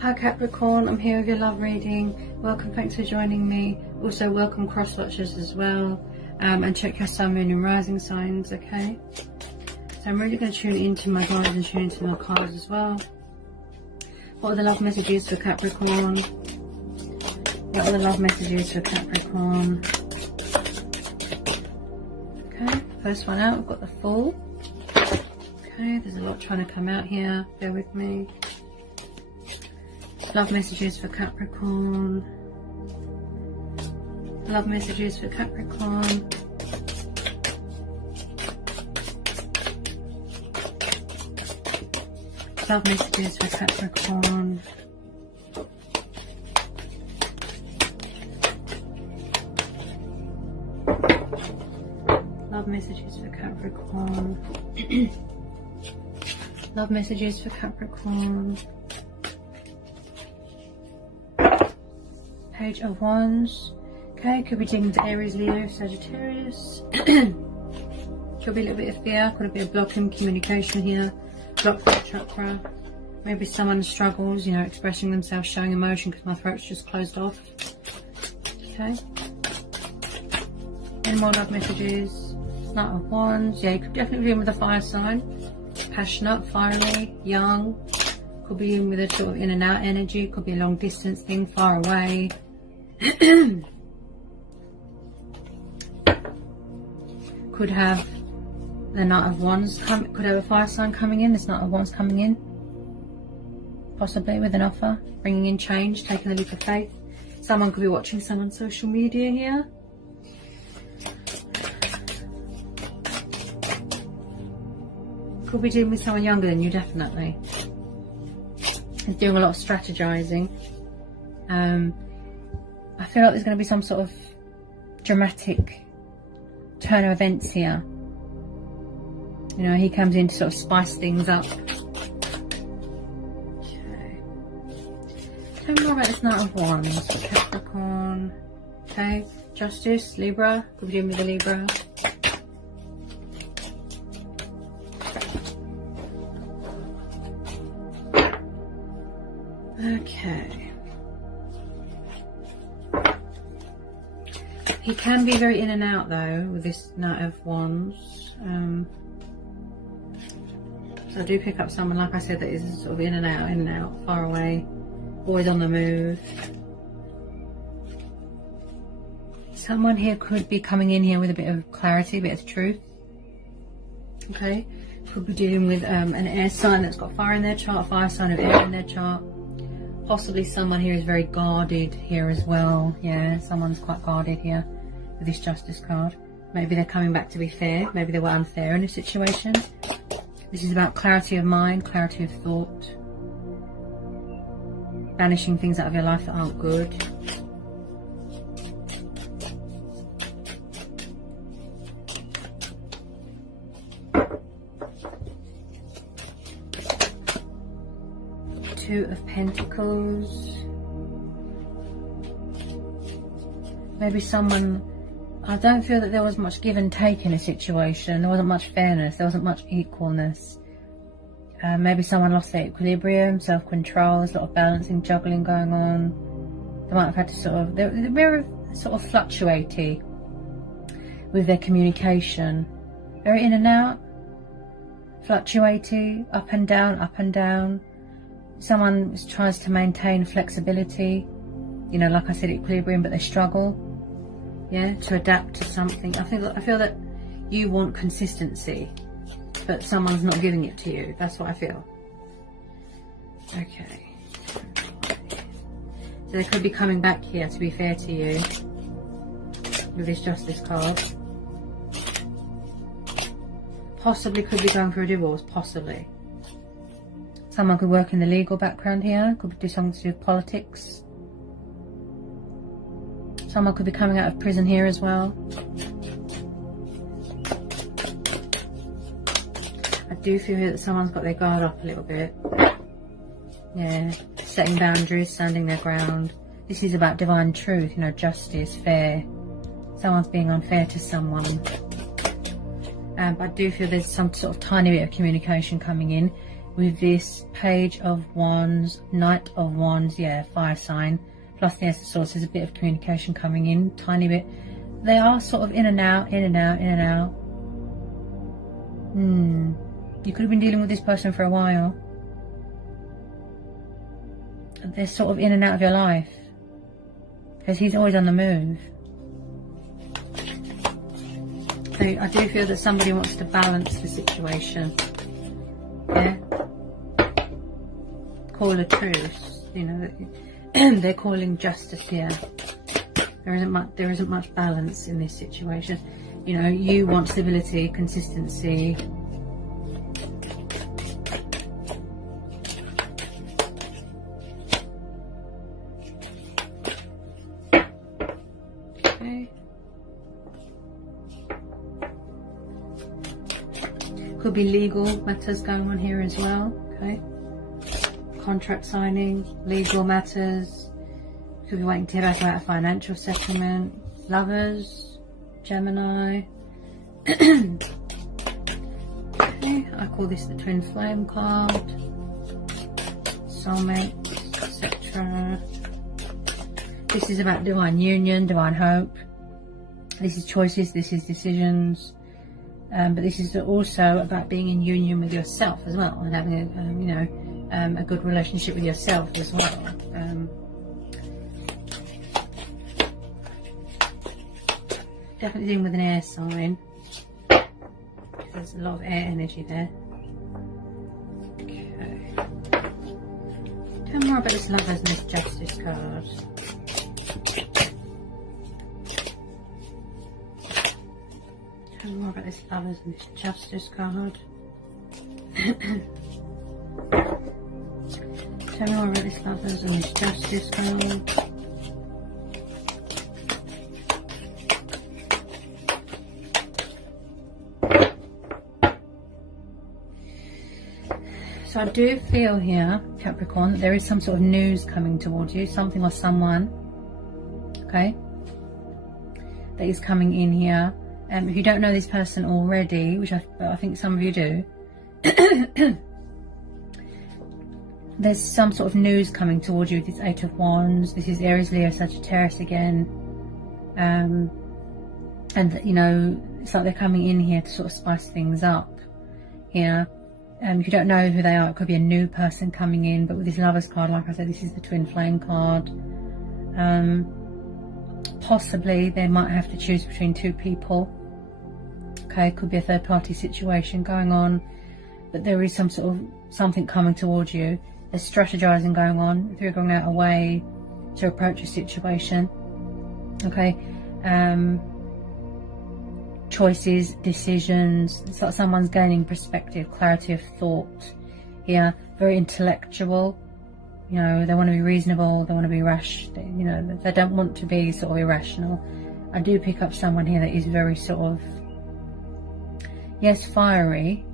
Hi Capricorn, I'm here with your love reading. Welcome, thanks for joining me. Also welcome cross watchers as well. And check your sun, moon and rising signs, okay? So I'm really going to tune into my guides and tune into my cards as well. What are the love messages for Capricorn? What are the love messages for Capricorn? Okay, first one out, we've got the Fool. Okay, there's a lot trying to come out here, bear with me. Love messages for Capricorn. Love messages for Capricorn. Love messages for Capricorn. Love messages for Capricorn. Love messages for Capricorn. Page of Wands. Okay, could be dealing with Aries, Leo, Sagittarius. Could be a little bit of fear, could be a block in communication here. Block for the chakra. Maybe someone struggles, you know, expressing themselves, showing emotion because my throat's just closed off. Okay. Any more love messages? Knight of Wands. Yeah, you could definitely be in with a fire sign. Passionate, fiery, young. Could be in with a sort of in and out energy. Could be a long distance thing, far away. Could have the Knight of Wands could have a fire sign coming in. This Knight of Wands coming in, possibly with an offer, bringing in change, taking a leap of faith. Someone could be watching some on social media here. Could be dealing with someone younger than you, definitely. He's doing a lot of strategizing. I feel like there's going to be some sort of dramatic turn of events here. You know, he comes in to sort of spice things up. Okay. Tell me more about this Knight of Wands for Capricorn. Okay, Justice, Libra. Could be dealing with a Libra. Okay. He can be very in and out though with this Knight of Wands. So I do pick up someone, like I said, that is sort of in and out, far away, always on the move. Someone here could be coming in here with a bit of clarity, a bit of truth. Okay, could be dealing with an air sign that's got fire in their chart, fire sign of air in their chart. Possibly someone here is very guarded here as well. Yeah, someone's quite guarded here with this Justice card. Maybe they're coming back to be fair. Maybe they were unfair in a situation. This is about clarity of mind, clarity of thought. Banishing things out of your life that aren't good. Two of Pentacles. Maybe someone, I don't feel that there was much give and take in a situation. There wasn't much fairness, there wasn't much equalness. Maybe someone lost their equilibrium, self-control, there's a lot of balancing, juggling going on. They might have had to sort of, they're very sort of fluctuating with their communication. Very in and out, fluctuating, up and down, up and down. Someone tries to maintain flexibility, you know, like I said, equilibrium, but they struggle, yeah, to adapt to something. I feel that you want consistency, but someone's not giving it to you. That's what I feel. Okay. So they could be coming back here, to be fair to you, with this Justice card. Possibly could be going for a divorce, possibly. Someone could work in the legal background here, could do something to do with politics. Someone could be coming out of prison here as well. I do feel here that someone's got their guard up a little bit. Yeah, setting boundaries, standing their ground. This is about divine truth, you know, justice, fair. Someone's being unfair to someone. But I do feel there's some sort of tiny bit of communication coming in with this Page of Wands, Knight of Wands, yeah, fire sign, plus the Ace of Swords. There's a bit of communication coming in, tiny bit. They are sort of in and out, in and out, in and out. You could have been dealing with this person for a while. They're sort of in and out of your life, because he's always on the move. So I do feel that somebody wants to balance the situation. Yeah. Call a truce. You know, they're calling justice here. There isn't much balance in this situation. You know, you want stability, consistency. Okay. Could be legal matters going on here as well. Okay. Contract signing, legal matters. Could be waiting to hear back about a financial settlement. Lovers, Gemini. Okay, I call this the twin flame card. Soulmates, etc. This is about divine union, divine hope. This is choices, this is decisions. But this is also about being in union with yourself as well, and having a good relationship with yourself as well. Definitely dealing with an air sign. There's a lot of air energy there. Okay. Tell me more about this Lovers and this Justice card. Tell me more about this Lovers and this Justice card. Tell me more about this Lovers and this Justice card. So I do feel here, Capricorn, that there is some sort of news coming towards you, something or someone, okay, that is coming in here. If you don't know this person already, which I think some of you do, there's some sort of news coming towards you with this Eight of Wands. This is Aries, Leo, Sagittarius again. And, you know, it's like they're coming in here to sort of spice things up here. If you don't know who they are, it could be a new person coming in. But with this Lovers card, like I said, this is the twin flame card. Possibly they might have to choose between two people. Okay, it could be a third party situation going on. But there is some sort of something coming towards you. There's strategizing going on. If you're going out a way to approach a situation. Okay. Choices, decisions. It's like someone's gaining perspective, clarity of thought here. Very intellectual. You know, they want to be reasonable, they want to be rash, you know, they don't want to be sort of irrational. I do pick up someone here that is very sort of, yes, fiery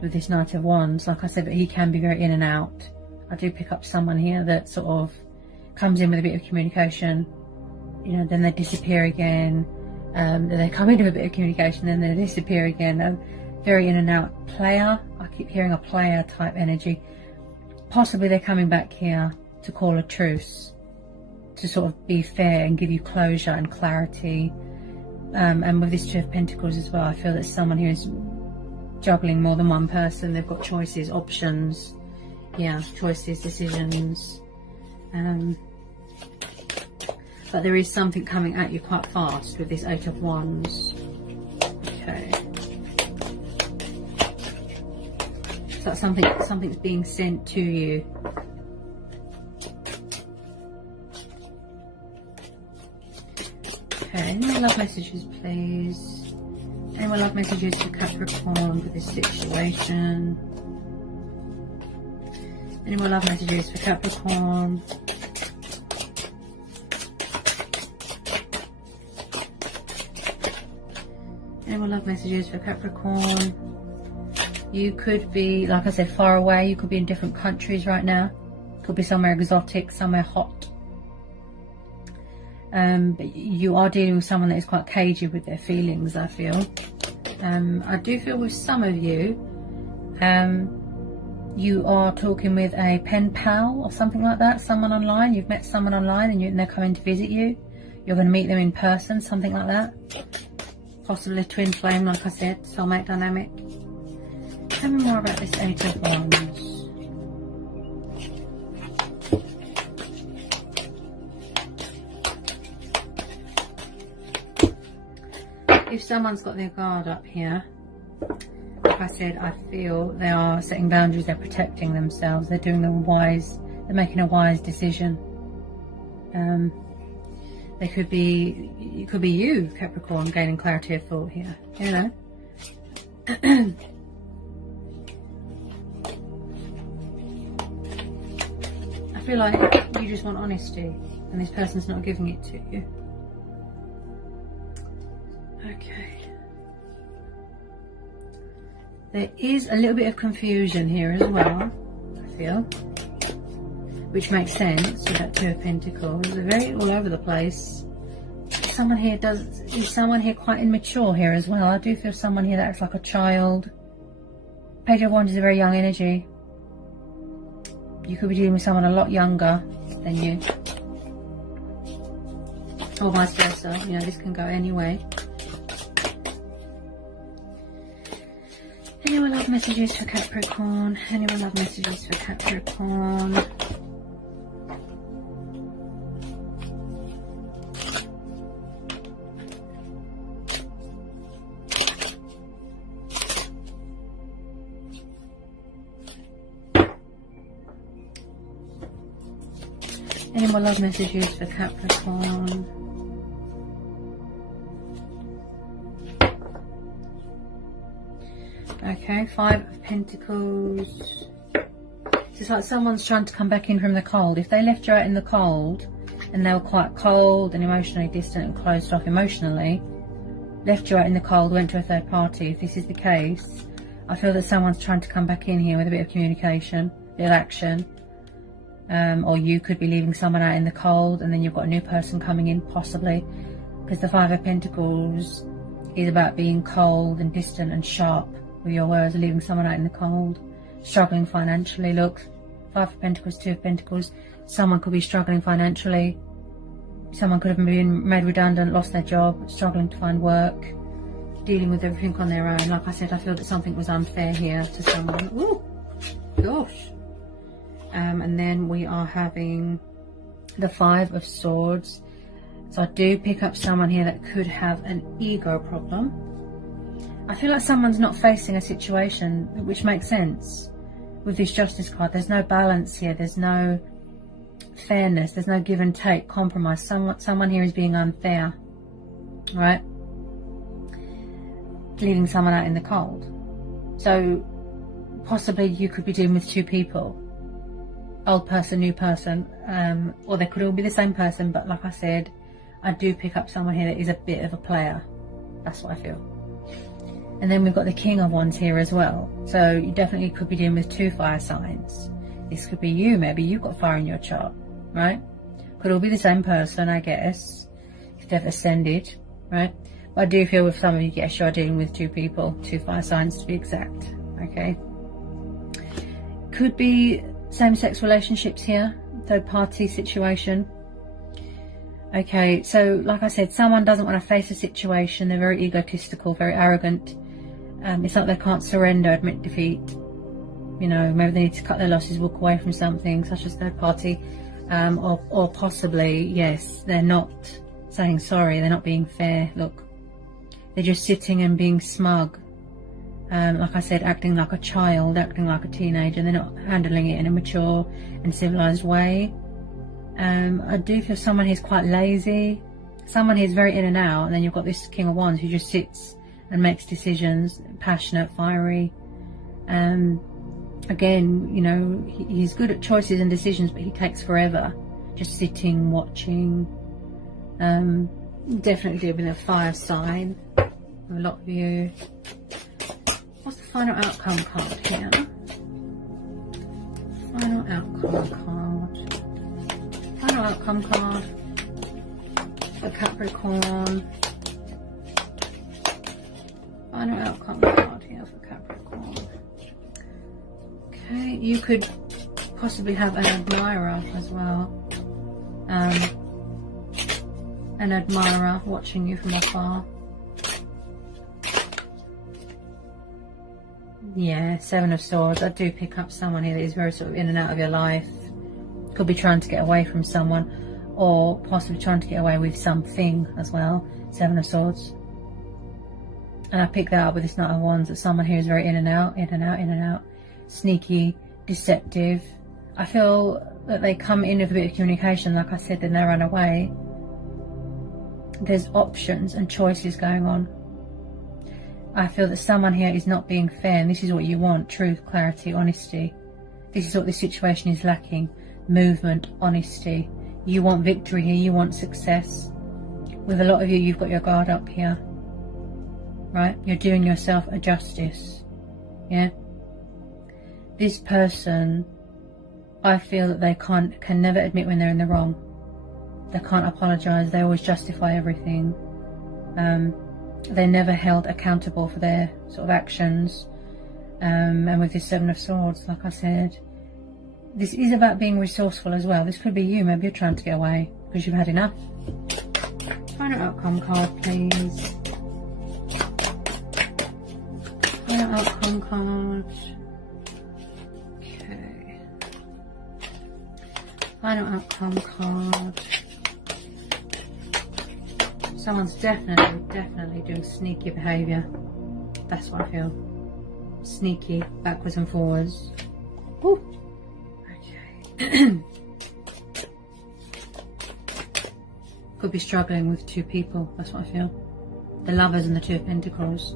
with this Knight of Wands, like I said, but he can be very in and out. I do pick up someone here that sort of comes in with a bit of communication, you know, then they disappear again. Then they come into a bit of communication, then they disappear again. Very in and out player. I keep hearing a player type energy. Possibly they're coming back here to call a truce, to sort of be fair and give you closure and clarity. And with this Two of Pentacles as well, I feel that someone here is juggling more than one person. They've got choices, options. Yeah, choices, decisions. But there is something coming at you quite fast with this Eight of Wands. Okay. So something's being sent to you. Okay, any more love messages, please? Any more love messages for Capricorn for this situation? Any more love messages for Capricorn? Any more love messages for Capricorn? You could be, like I said, far away. You could be in different countries right now. Could be somewhere exotic, somewhere hot. But you are dealing with someone that is quite cagey with their feelings, I feel. I do feel with some of you, there's some sort of news coming towards you, something or someone, okay, that is coming in here to sort of spice things up here. If you don't know this person already, you are talking with a pen pal or something like that, someone online. You've met someone online and they're coming to visit you. You're going to meet them in person, something like that. Possibly twin flame, like I said, soulmate dynamic. Tell me more about this Eight of Wands. If someone's got their guard up here, like I said, I feel they are setting boundaries, they're protecting themselves, they're doing they're making a wise decision. It could be you, Capricorn, gaining clarity of thought here, you know. I feel like you just want honesty and this person's not giving it to you. Okay. There is a little bit of confusion here as well, I feel. Which makes sense with that Two of Pentacles. They're very all over the place. Someone here is someone here quite immature here as well. I do feel someone here that acts like a child. Page of Wands is a very young energy. You could be dealing with someone a lot younger than you. Or vice versa. You know, this can go any way. Anyone love messages for Capricorn? Anyone love messages for Capricorn? Anyone love messages for Capricorn? Okay, Five of Pentacles. It's like someone's trying to come back in from the cold. If they left you out in the cold and they were quite cold and emotionally distant and closed off emotionally, left you out in the cold, went to a third party, if this is the case, I feel that someone's trying to come back in here with a bit of communication, a bit of action. Or you could be leaving someone out in the cold and then you've got a new person coming in, possibly. Because the Five of Pentacles is about being cold and distant and sharp with your words, leaving someone out in the cold, struggling financially. Look, Five of Pentacles, Two of Pentacles, someone could be struggling financially. Someone could have been made redundant, lost their job, struggling to find work, dealing with everything on their own. Like I said, I feel that something was unfair here to someone. Ooh, gosh. And then we are having the Five of Swords. So I do pick up someone here that could have an ego problem. I feel like someone's not facing a situation, which makes sense with this Justice card. There's no balance here. There's no fairness. There's no give and take, compromise. Someone here is being unfair, right? Leaving someone out in the cold. So possibly you could be dealing with two people. Old person, new person, or they could all be the same person, but like I said, I do pick up someone here that is a bit of a player. That's what I feel. And then we've got the King of Wands here as well. So you definitely could be dealing with two fire signs. This could be you, maybe you've got fire in your chart, right? Could all be the same person, I guess, if they've ascended, right? But I do feel with some of you, yes, you are dealing with two people, two fire signs to be exact, okay? Could be same-sex relationships here, third party situation. Okay, so like I said, someone doesn't want to face a situation. They're very egotistical, very arrogant. It's like they can't surrender, admit defeat. You know, maybe they need to cut their losses, walk away from something, such as third party. Or possibly, yes, they're not saying sorry, they're not being fair. Look, they're just sitting and being smug. Like I said, acting like a child, acting like a teenager. They're not handling it in a mature and civilized way. I do feel someone here's quite lazy. Someone here's very in and out, and then you've got this King of Wands who just sits and makes decisions, passionate, fiery. Again, you know, he's good at choices and decisions, but he takes forever, just sitting, watching. Definitely deal with a fire sign. A lot of you. What's the final outcome card here? Final outcome card. Final outcome card for Capricorn. Final outcome card here for Capricorn. Okay, you could possibly have an admirer as well. An admirer watching you from afar. Yeah, Seven of Swords. I do pick up someone here that is very sort of in and out of your life. Could be trying to get away from someone, or possibly trying to get away with something as well. Seven of Swords. And I picked that up with this Knight of Wands, that someone here is very in and out, in and out, in and out. Sneaky, deceptive. I feel that they come in with a bit of communication, like I said, then they run away. There's options and choices going on. I feel that someone here is not being fair, and this is what you want: truth, clarity, honesty. This is what this situation is lacking: movement, honesty. You want victory here, you want success. With a lot of you, you've got your guard up here, right? You're doing yourself a justice, yeah? This person, I feel that they can never admit when they're in the wrong. They can't apologise, they always justify everything. They're never held accountable for their sort of actions. And with this Seven of Swords, like I said, this is about being resourceful as well. This could be you. Maybe you're trying to get away because you've had enough. Final outcome card, please. Final outcome card. Okay. Final outcome card. Someone's definitely doing sneaky behaviour. That's what I feel. Sneaky, backwards and forwards. Ooh. Okay. Could be struggling with two people. That's what I feel. The Lovers and the Two of Pentacles.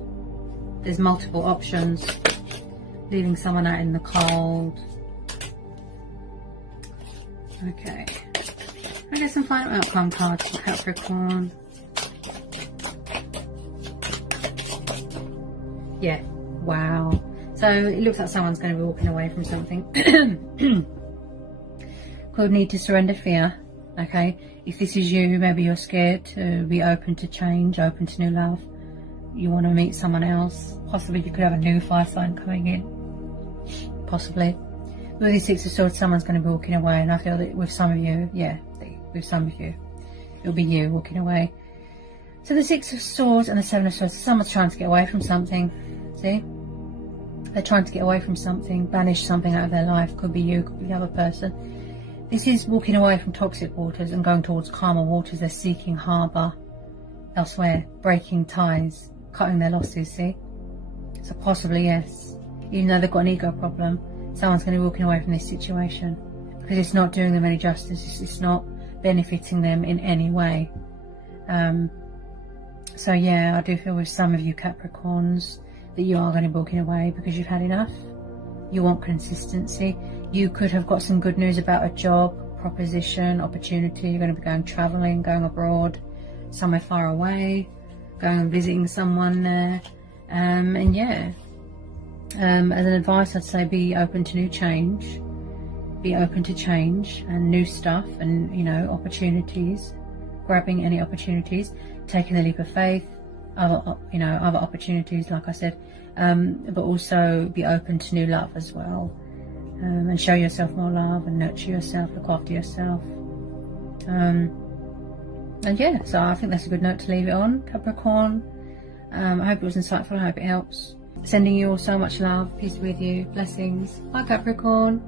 There's multiple options. Leaving someone out in the cold. Okay. I get some final outcome cards for Capricorn. Yeah, wow. So it looks like someone's going to be walking away from something. Could need to surrender fear. Okay, if this is you, maybe you're scared to be open to change, open to new love. You want to meet someone else. Possibly you could have a new fire sign coming in. Possibly. With the Six of Swords, someone's going to be walking away, and I feel that with some of you, yeah, with some of you, it'll be you walking away. So the Six of Swords and the Seven of Swords, someone's trying to get away from something. See? They're trying to get away from something, banish something out of their life. Could be you, could be the other person. This is walking away from toxic waters and going towards calmer waters. They're seeking harbour elsewhere, breaking ties, cutting their losses, see? So possibly, yes. Even though they've got an ego problem, someone's going to be walking away from this situation because it's not doing them any justice. It's not benefiting them in any way. So yeah, I do feel with some of you Capricorns that you are going to be walking away because you've had enough. You want consistency. You could have got some good news about a job, proposition, opportunity. You're going to be going travelling, going abroad, somewhere far away, going and visiting someone there. And yeah, as an advice, I'd say be open to new change. Be open to change and new stuff and, you know, opportunities. Grabbing any opportunities, taking the leap of faith, other opportunities, like I said, but also be open to new love as well, and show yourself more love and nurture yourself, look after yourself, and yeah, so I think that's a good note to leave it on, Capricorn. I hope it was insightful. I hope it helps. Sending you all so much love, peace with you, blessings. Bye, Capricorn.